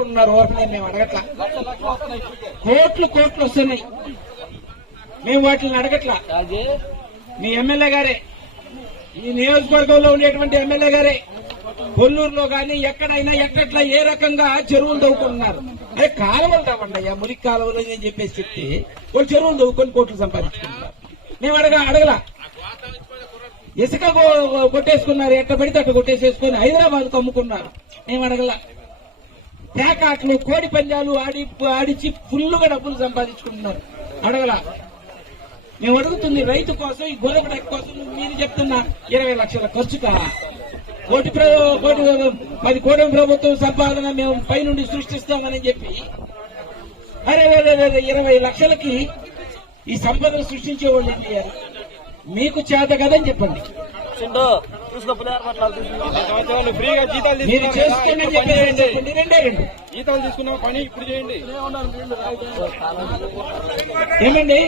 ఉన్నారు ఓపెన్ మేము అడగట్లా. కోట్లు కోట్లు వస్తున్నాయి. మేము వాటిని అడగట్లా. మీ ఎమ్మెల్యే గారే ఈ నియోజకవర్గంలో ఉండేటువంటి ఎమ్మెల్యే గారే కొల్లూరులో గాని ఎక్కడైనా ఎక్కట్లా ఏ రకంగా చెరువులు తవ్వుకుంటున్నారు? అదే కాలువలు తవ్వండి అయ్యా మురికి కాలువలు అని చెప్పేసి చెప్తే వాళ్ళు చెరువులు తవ్వుకొని కోట్లు సంపాదించుకుంటున్నారు. మేము అడగ అడగలా. ఇసుక కొట్టేసుకున్నారు ఎట్ట పడితే అట్ట కొట్టేసేసుకొని హైదరాబాద్ అమ్ముకున్నారు. మేము అడగల. పేకాట్లు కోడి పందాలు ఆడి ఆడిచి ఫుల్లుగా డబ్బులు సంపాదించుకుంటున్నారు. అడగల. మేము అడుగుతుంది రైతు కోసం ఈ గొర్రె కోసం మీరు చెప్తున్న ఇరవై లక్షల ఖర్చుకా కోటి ప్ర- కోటి పది కోటి ప్రభుత్వం సంపాదన మేము పైనుండి సృష్టిస్తామని చెప్పి అరే అరే, ఇరవై లక్షలకి ఈ సంపదను సృష్టించే వాళ్ళు ఏం చేయాలి? మీకు చేత కదని చెప్పండి. మీరు తీసుకున్నాం చేస్తున్న చెప్పారని చెప్పండి రెండే రెండు. జీతాలు తీసుకున్నాం పని ఇప్పుడు చేయండి. ఏమండి?